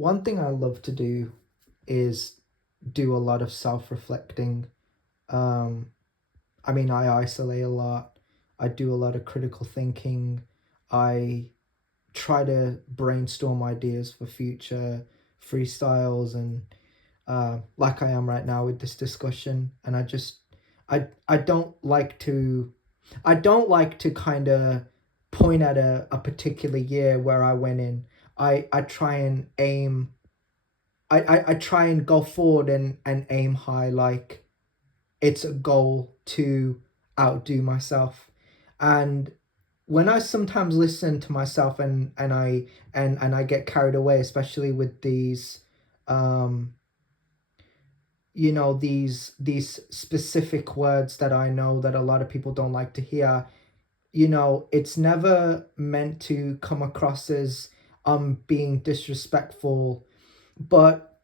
one thing I love to do is do a lot of self-reflecting. Um, I mean, I isolate a lot. I do a lot of critical thinking. I try to brainstorm ideas for future freestyles and like I am right now with this discussion. And I don't like to kind of point at a particular year where I went in. I try and aim. I try and go forward and aim high, like it's a goal to outdo myself. And when I sometimes listen to myself and I get carried away, especially with these um these specific words that I know that a lot of people don't like to hear, it's never meant to come across as being disrespectful, but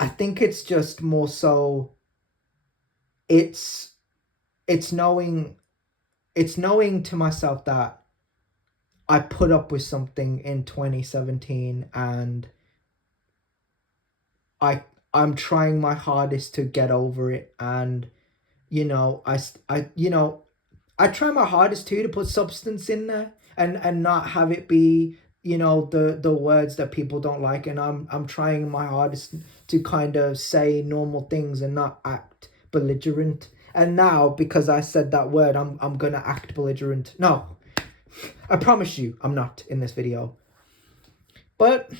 I think it's just more so it's it's knowing it's knowing to myself that I put up with something in 2017, and I I'm trying my hardest to get over it. And I try my hardest too to put substance in there and not have it be the words that people don't like. And I'm trying my hardest to kind of say normal things and not act belligerent. And now, because I said that word, I'm gonna act belligerent. No, I promise you I'm not in this video. But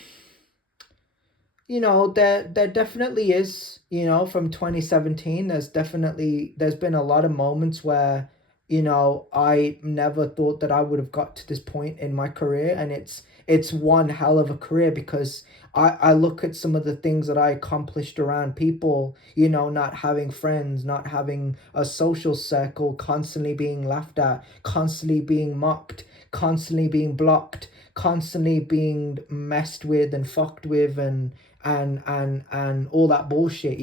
there definitely is, from 2017, there's been a lot of moments where, I never thought that I would have got to this point in my career. And it's one hell of a career, because I look at some of the things that I accomplished around people, not having friends, not having a social circle, constantly being laughed at, constantly being mocked, constantly being blocked, constantly being messed with and fucked with, and all that bullshit,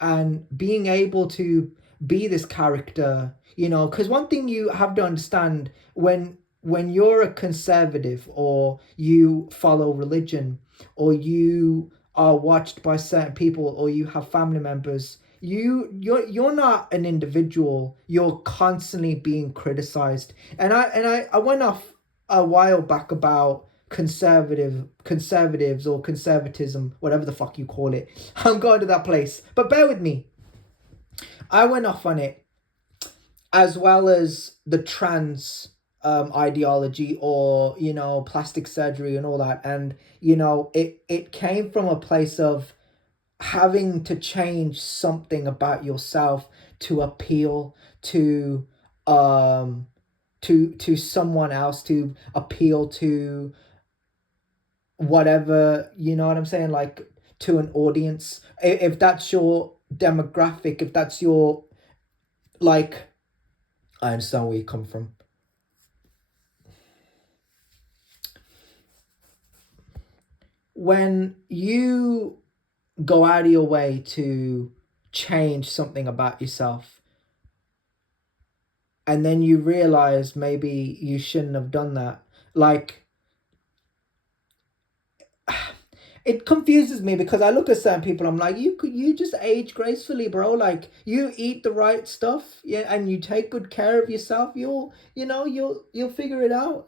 and being able to be this character, because one thing you have to understand, when you're a conservative, or you follow religion, or you are watched by certain people, or you have family members, you're not an individual. You're constantly being criticized. And I went off a while back about conservatives or conservatism, whatever the fuck you call it. I'm going to that place, but bear with me. I went off on it, as well as the trans ideology, or plastic surgery and all that. And it came from a place of having to change something about yourself to appeal to to someone else, to appeal to whatever, you know what I'm saying, like to an audience. If that's your demographic, if that's your, like, I understand where you come from. When you go out of your way to change something about yourself, and then you realize maybe you shouldn't have done that, like, it confuses me, because I look at certain people, I'm like, you just age gracefully, bro. Like, you eat the right stuff, yeah, and you take good care of yourself, you'll figure it out.